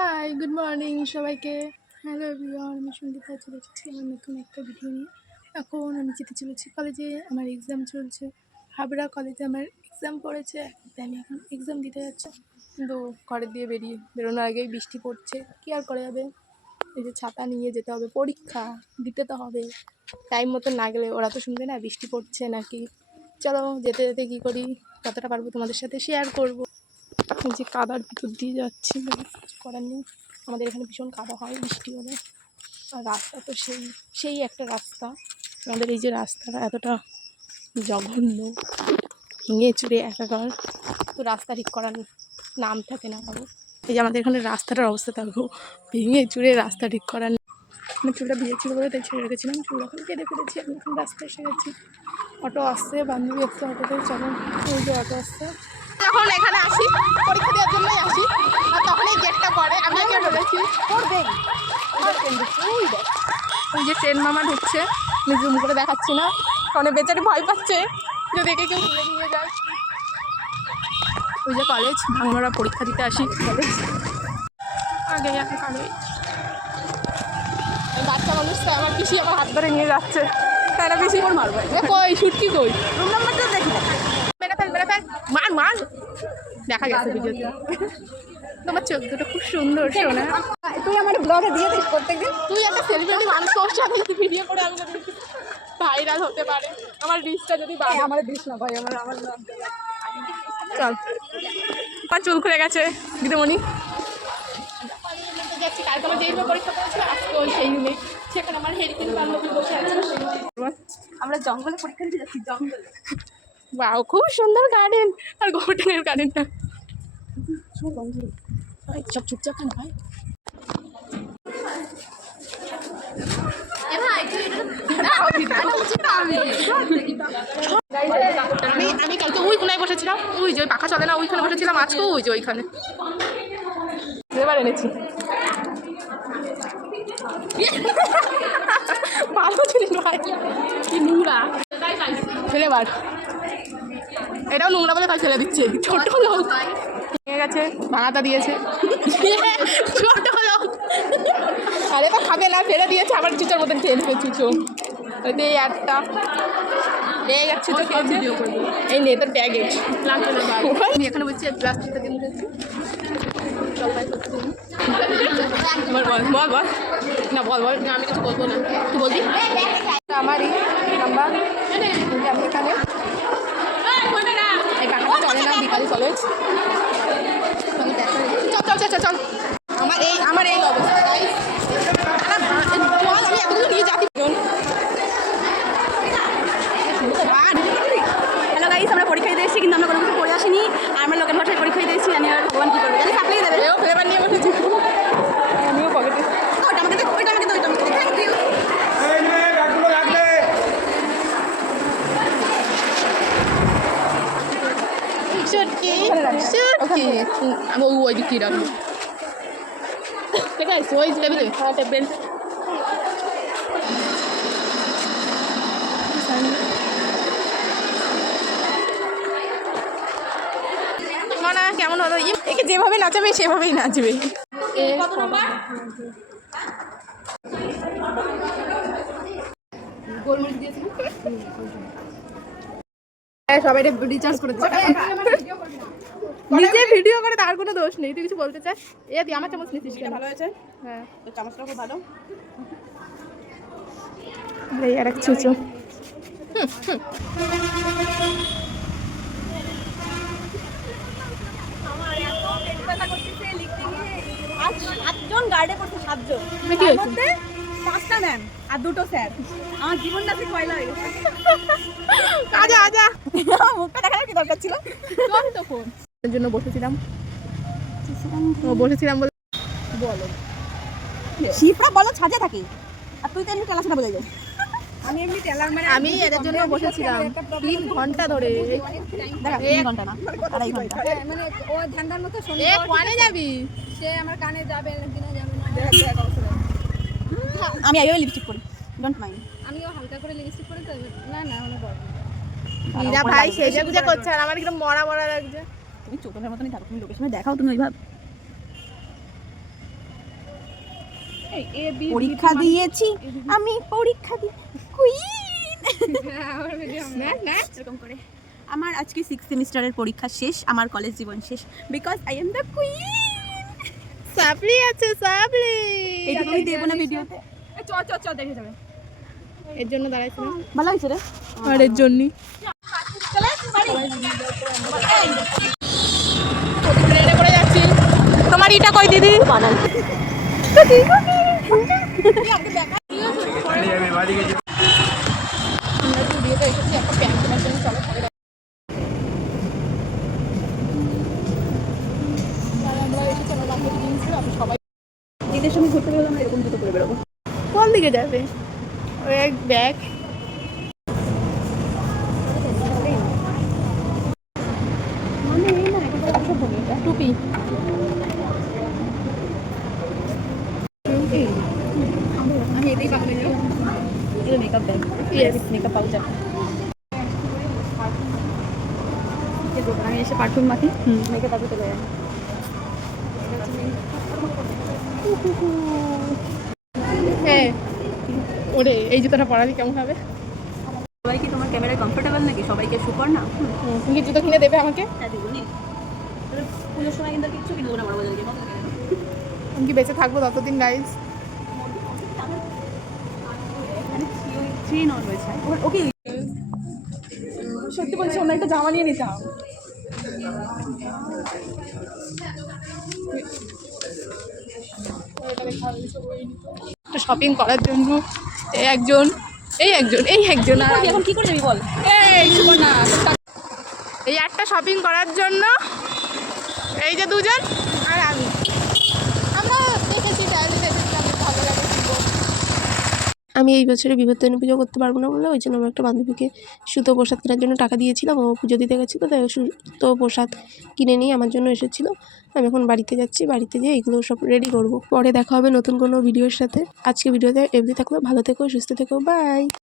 High, good morning সবাইকে। Hello everyone, আমি সঙ্গীতা চলে এসেছি আমার নতুন একটা ভিডিও নিয়ে। এখন আমি যেতে চলেছি কলেজে, আমার এক্সাম চলছে। হাবড়া কলেজে আমার এক্সাম পড়েছে, তাই আমি এখন এক্সাম দিতে যাচ্ছি। কিন্তু ঘরে দিয়ে বেরোনোর আগেই বৃষ্টি পড়ছে, কী আর করা যাবে। এই যে ছাতা নিয়ে যেতে হবে, পরীক্ষা দিতে তো হবে। টাইম মতো না গেলে ওরা তো শুনবে না বৃষ্টি পড়ছে নাকি। চলো যেতে যেতে কী করি, কতটা পারবো তোমাদের সাথে শেয়ার করবো। এই যে কাদার ভিতর দিয়ে যাচ্ছি, কিছু করার নেই। আমাদের এখানে ভীষণ কাদা হয় বৃষ্টি হলে। আর রাস্তা তো সেই একটা রাস্তা। আমাদের এই যে রাস্তাটা এতটা জঘন্য, ভেঙে চুরে একাকার, তো রাস্তা ঠিক করার নাম থাকে না কারো। এই যে আমাদের এখানে রাস্তাটার অবস্থা থাকবো, ভেঙে চুরে রাস্তা ঠিক করার। আমি চুলটা ভিজেছিল বলে তাই ছেড়ে রেখেছিলাম, চুল এখন কেটে ফেলেছি। আমি এখন রাস্তায় এসে গেছি, অটো আসছে, বান্ধবী আসছে অটোতে। চলো ওই যে অটো আসছে। যখন এখানে আসি পরীক্ষা দেওয়ার জন্যই আসি, আর তখনই গেটটা পড়ে। আমি আগে বলেছি পড়বে, ওই যে ট্রেন মামা ঢুকছে। আমি জুম করে দেখাচ্ছি না, কারণ বেচারি ভয় পাচ্ছে যদি একে কেউ তুলে নিয়ে যায়। ওই যে কলেজ, আমরা পরীক্ষা দিতে আসি কলেজ। আগে কলেজ, বাচ্চা মানুষ আমার পিসি আমার হাত ধরে নিয়ে যাচ্ছে। তাই না পিসি? মারবে কই ছুটকি, কই রুম নাম্বারটা দেখি না, মেরে ফেল মার মার। দেখা গেছে ভিডিওতে তোমার চোখ দুটো খুব সুন্দর। শোনা, তুই আমার ব্লগে দিয়ে দিস প্রত্যেকদিন। তুই একটা সেলিব্রিটি মানুষ, তোর সাথে ভিডিও করে আমি যদি ভাইরাল হতে পারে, আমার রিচটা যদি বাড়ে। আমার দিস না ভাই, আমার চল, আমার চুল খুলে গেছে দিদিমণি। যাচ্ছি কালকে আমার যেই রুমে পরীক্ষা করেছিল, আজকে ওই সেই রুমে, সেখানে আমার হেরিকেন বান্ধবী বসে আছে। আমরা জঙ্গলে পরীক্ষা দিতে যাচ্ছি, জঙ্গলে। বাও, খুব সুন্দর গার্ডেন। আর গোবরডাঙ্গার গার্ডেনটা সব চুপচাপ কেন ভাই? আমি কালকে ওই কোনায় বসেছিলাম, ওই যে পাখা চলে না ওইখানে বসেছিলাম। আজকে ওই যে ওইখানে এবার এনেছি। ভালো ছিলেন ভাই, কি নোংরা ফেলে বার। এটাও নোংরা বলে তাই ফেলে দিচ্ছে। ছোট লোক নিয়ে গেছে, ভাঙাতা দিয়েছে। ছোট লোক, আরে তো খাবে না, ফেলে দিয়েছে। আবার চুচোর মতন খেয়ে নেবে চুচো। এই একটা এই যাচ্ছে তো খেয়েছে। এই নে তোর ব্যাগেজ। আমি এখানে বলছি প্লাস্টিকটা দিয়ে উঠেছি। বল বল বল বল না, বল বল না, আমি কিছু বলবো না, তুই বলবি। আমারই নাম্বার আমি এখানে এই টাকাটা চলে না, বিকালে কলেজ। চল চল চল চল, আমার এই অবস্থা। আমি এতগুলো নিয়ে যাচ্ছি। হ্যালো গাইস, আমরা পরীক্ষা দিতে এসেছি, কিন্তু আমরা কোনো কিছু পড়ে আসিনি। আর আমরা লোকের ভাষায় পরীক্ষা দিতে এসেছি, জানি আর ভগবান কী করবে, জানি সাপ্লাই দেবে। এও ফ্লেভার নিয়ে বসেছি, আমিও পকেটে। ওইটা আমাকে দে, ওইটা আমাকে দে, ওইটা আমাকে দে। Thank you. সুটকি সুটকি, আমি ওই দিক দিয়ে রাখবো। ঠিক আছে, ওই টেবিলে টেবিল। মনে কেমন হলো? একে যেভাবে নাচাবে সেভাবেই নাচবে। সবাই রিচার্জ করে নিজে ভিডিও করে, তার কোনো দোষ নেই। তুই কিছু বলতে চাস? এ দি আমার চামচ নিচ্ছিস কেন? ভালো হয়েছে, হ্যাঁ চামচটা খুব ভালো। এই আর এক চুচো। সাতজন গার্ডে করছে, 7 জন। কি হয়েছে? 5টা ম্যাম আর 2টো স্যার। আমার জীবনটা ঠিক কয়লা হয়ে গেছে। আজা আজা, মুখটা দেখার কি দরকার ছিল? তখন এর জন্য বসেছিলাম বলে। বলো শিপ্রা বলো ছাজে থাকে, আর তুই তো এমনি ক্লাসটা বলে যাস। আমি এমনি টেলার মানে আমি এদের জন্য বসেছিলাম 3 ঘন্টা ধরে। দেখা 3 ঘন্টা না, 2.5 ঘন্টা। মানে ও ধান্দার মতো শুনে এ কোয়ানে যাবি? সে আমার কানে যাবে কিনা যাবে না। আমি আইও লিপস্টিক করি, ডোন্ট মাইন্ড। আমিও হালকা করে লিপস্টিক করে তো না না অনেক বড়। মীরা ভাই সেজে গুজে করছে আর আমার একদম মরা মরা লাগছে। তুমি চোখের মতনই থাকো, তুমি লোকের সামনে দেখাও তুমি ওইভাবে। পরীক্ষা দিয়েছি আমি, পরীক্ষা দিয়ে কুইন। এরকম করে আমার আজকে 6th সেমিস্টারের পরীক্ষা শেষ, আমার কলেজ জীবন শেষ, because I am the queen. Supply আছে সাপলি, এইটুকু আমি দেবো না ভিডিওতে। চ দেখে যাবে, এর জন্য দাঁড়াইছিলাম। ভালো হয়েছে রে। আর এর জন্যই ট্রেনে করে যাচ্ছি। তোমার ইটা কই দিদি? বানাল আমরা স্টুডিওতে এসেছি একটা প্যান্ট কেনার জন্য। চলো পরে আমরা এসেছি আমার মার্কেটিং ইনস্টিটিউট। আমি সবাই ঈদের সময় ঘুরতে গেলে আমরা এরকম জুতো পরে বেরোবো। কোন দিকে যাবে? ওই এক ব্যাগ। মানে এই না একেবারে অসভ্য মেয়েটা। টুপি আমি এটাই পাবো না, এটা মেকআপ ব্যাগ, Yes. মেকআপ পাউচার। আমি এসে পারফিউম মাখি, মেকআপ তারপর চলে যায়। হ্যাঁ ওরে এই জুতোটা পরালি কেমন হবে? সবাই কি তোমার ক্যামেরায় কমফোর্টেবল নাকি? সবাইকে সুপার না? তুমি কি জুতো কিনে দেবে আমাকে? হ্যাঁ দিব নি। পুজোর সময় কিন্তু কিচ্ছু কিনবো না, বড় বাজারে যাবো। আমি কি বেঁচে থাকবো ততদিন গাইজ? থ্রি নন রয়েছে ওকে। সত্যি বলছি অন্য একটা জামা নিয়ে নিতাম। একটা শপিং করার জন্য এই একজন আর এখন কি করে যাবি বল? এই না এই একটা শপিং করার জন্য এই যে দুজন আর আমি, আমরা দেখেছি ডায়ালি দেখেছিলাম, ভালো লাগে। আমি এই বছরে বিবর্তনী পুজো করতে পারবো না বলে ওই জন্য আমার একটা বান্ধবীকে সুতো প্রসাদ কেনার জন্য টাকা দিয়েছিলাম। ও পুজো দিতে গেছিলো, তাই ও সুতো প্রসাদ কিনে নিয়ে আমার জন্য এসেছিলো। আমি এখন বাড়িতে যাচ্ছি, বাড়িতে যেয়ে এগুলো সব রেডি করবো। পরে দেখা হবে নতুন কোনো ভিডিওর সাথে। আজকে ভিডিওতে এমনি থাকলো, ভালো থেকো, সুস্থ থেকো, বাই।